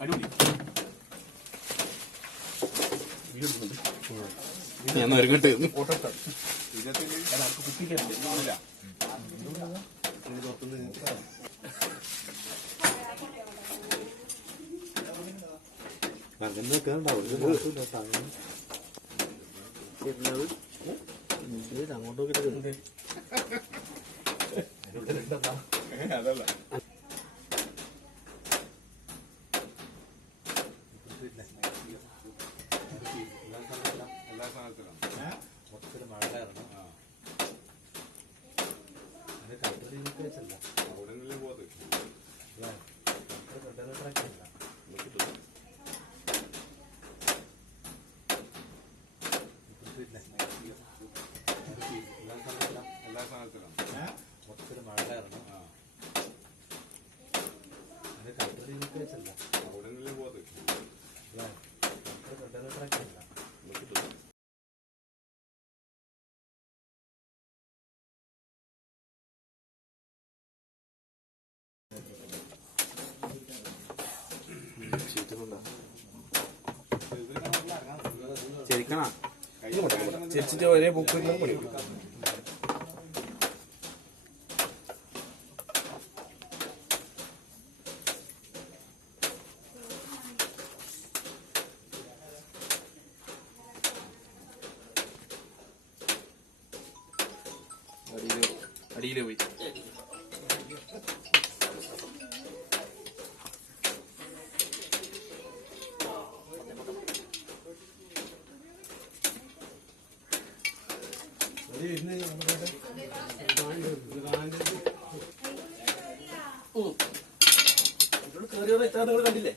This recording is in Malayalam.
അടിപൊളി ഞാൻ ഒരുങ്ങട്ട് ഫോട്ടോ എടുത്താൽ അതല്ല എല്ലാ സാധനത്തിലാണ് നിന്നല്ലേ പോകത്ത് എല്ലാ സാധനത്തിലാണ് അവിടെ ശരിക്കണ? ചേച്ചിട്ട് ഒരേ ബുക്ക് പണി അടിയിൽ പോയി. കണ്ടില്ലേ